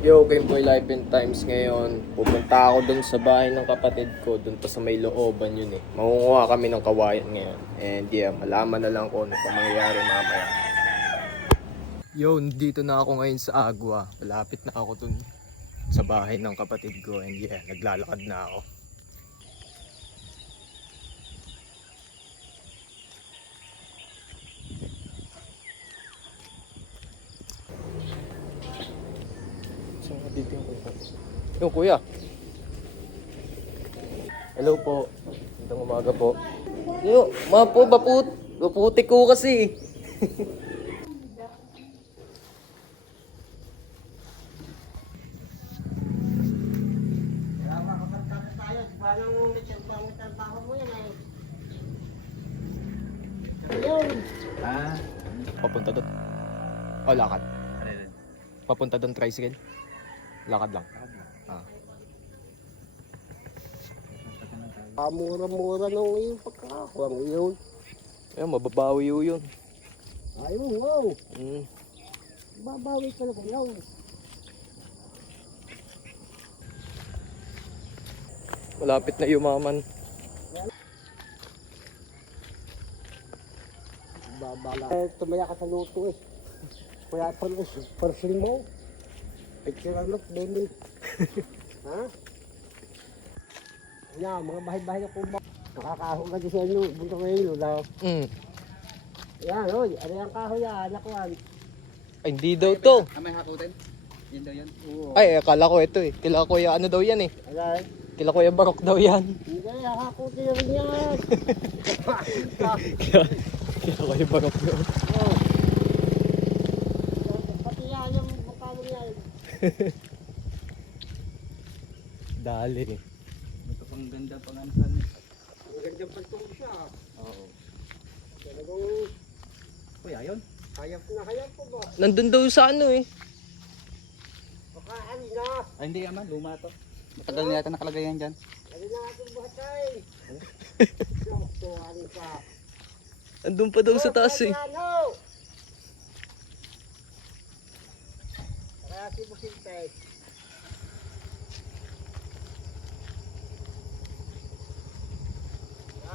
Yo, Game Boy Life and Times ngayon. Pupunta ako dun sa bahay ng kapatid ko, dun pa sa may looban yun eh. Mangunguha kami ng kawayan ngayon. And yeah, malaman na lang kung ano pa mangyayari mamaya. Yo, dito na ako ngayon sa Agua. Malapit na ako dun sa bahay ng kapatid ko. And yeah, naglalakad na ako. Saan ka dito yung kuya? Yung kuya. Hello po. Magandang umaga po. Yo, po, baputi ko kasi. Papunta doon. O, lakad. Papunta doon, tricycle. Lakad lang. Mura-mura nung iyong pagkakakuha mo yun. Ayun, mababawi yun. Ayun, wow. Babawi ka na ba yun? Malapit na yumaman. Babala. Tumaya ka sa luto eh. Kaya ito na parcel mo. Picture look, baby. Ha? Yan, mga bahay-bahay na po ba? Nakakaahon ka dyan sa inyo. Bunto ngayon, daw. Yan, oy. Ano yung kahoy yan? Nakuhan. Ay, hindi daw to. May hakutin? Yun daw yun? Oo. Ay, akala ko ito eh. Kila kuya ano daw yan eh. Alay. Kila kuya barok daw yan. Hindi, hakutin na rin yan. Kila kuya barok daw. Oo. Pati yan yung bukalo yan. Dali. Ito pang ganda pang ano saan eh. Magandang pagtong siya. Oo. Talagang Uy, ayun. hayap na hayap po ba? Nandun daw sa ano eh. Pakaan na. Ay, hindi naman. Luma to. Matagal na yata nakalagay yan dyan. Ano na ating buhatay? Ito, ano ka? Nandun pa daw sa taas eh. Ano? Kaya si Busiltay.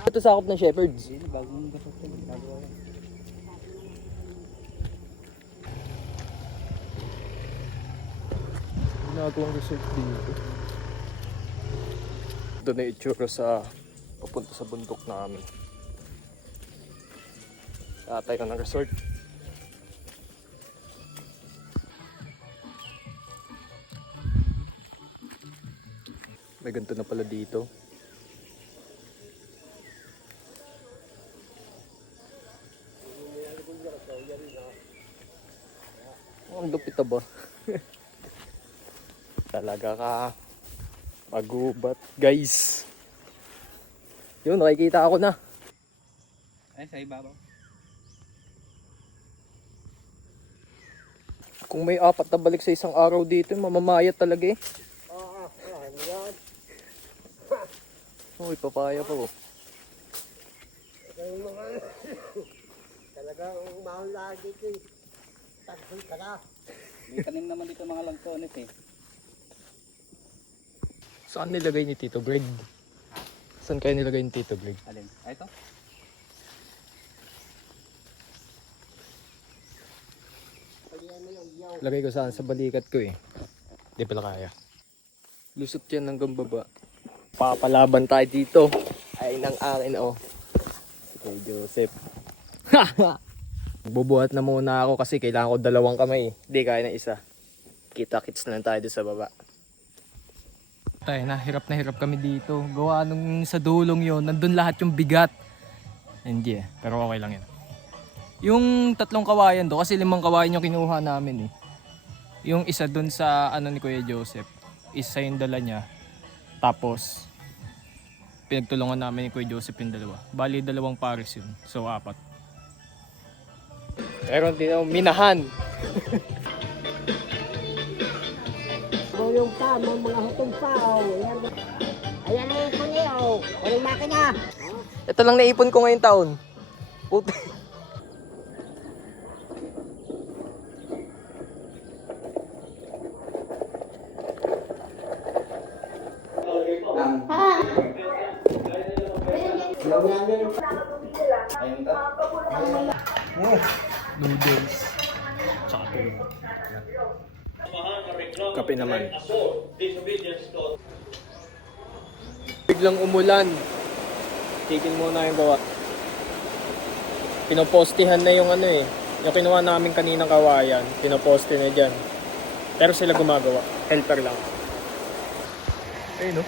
Ito sakop ng shepherds. Hindi, bagong gasot yan. Nagawa yan. Ginagawang resort dito. Ito na itsura sa papunta sa bundok namin. Tatay na ng resort. May ganito na pala dito. Ang lupit ba? Talaga ka magubat guys. Yun, nakikita ako na. Ay, sa ibabaw. Kung may apat na balik sa isang araw dito, mamamayat talaga eh. Ano yan? Uy, papaya pa oh. Ito yung mga talagang mahal lagi dito eh. Tagsol ka na. May tanim naman dito mga langkonis eh. Saan nilagay ni Tito Greg? Saan kayo nilagay ni Tito Greg? Alin? Ay, ito? Pagyan mo yung yaw. Lagay ko saan? Sa balikat ko eh. Di pala kaya. Lusot yan hanggang baba. Papalaban tayo dito. Ay nang akin oh. Si Kuya Joseph. Bubuhat na muna ako kasi kailangan ko dalawang kamay. Hindi kaya na isa. Kita-kits na lang tayo sa baba. Tayo na hirap kami dito. Gawa nung sa dulong yon, nandun lahat yung bigat. Hindi eh, pero okay lang yan. Yung tatlong kawayan do, kasi 5 kawayan yung kinuha namin eh. Yung isa dun sa ano ni Kuya Joseph, isa yung dala niya. Tapos, pinagtulungan namin ni Kuya Joseph yung dalawa. Bali, 2 pares yun. So, 4. Meron din akong minahan. Yung pa, mga hutong pa. Ayan. Ayan na yung kuni. Walang makina. Ito lang naipon ko ngayong taon. Puti. Noodles. Tsaka tuyo. Kape naman. Biglang umulan. Titin muna yung gawa. Pinopostihan na yung ano eh. Yung kinuha namin kaninang kawayan. Pinoposte na dyan. Pero sila gumagawa. Helper lang. Ayun no.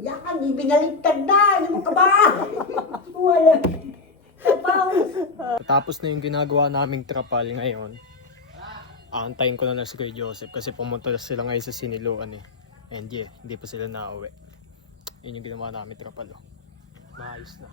Yan, ibinaligtad na! Ano ka ba? Wala. Kapaw. Tapos na yung ginagawa naming trapal ngayon. Aantayin ko na lang si Kuya Joseph kasi pumunta sila ngayon sa Siniloan eh. And yeah, hindi pa sila nauwi. Yun yung ginawa namin trapal oh. Maayos na.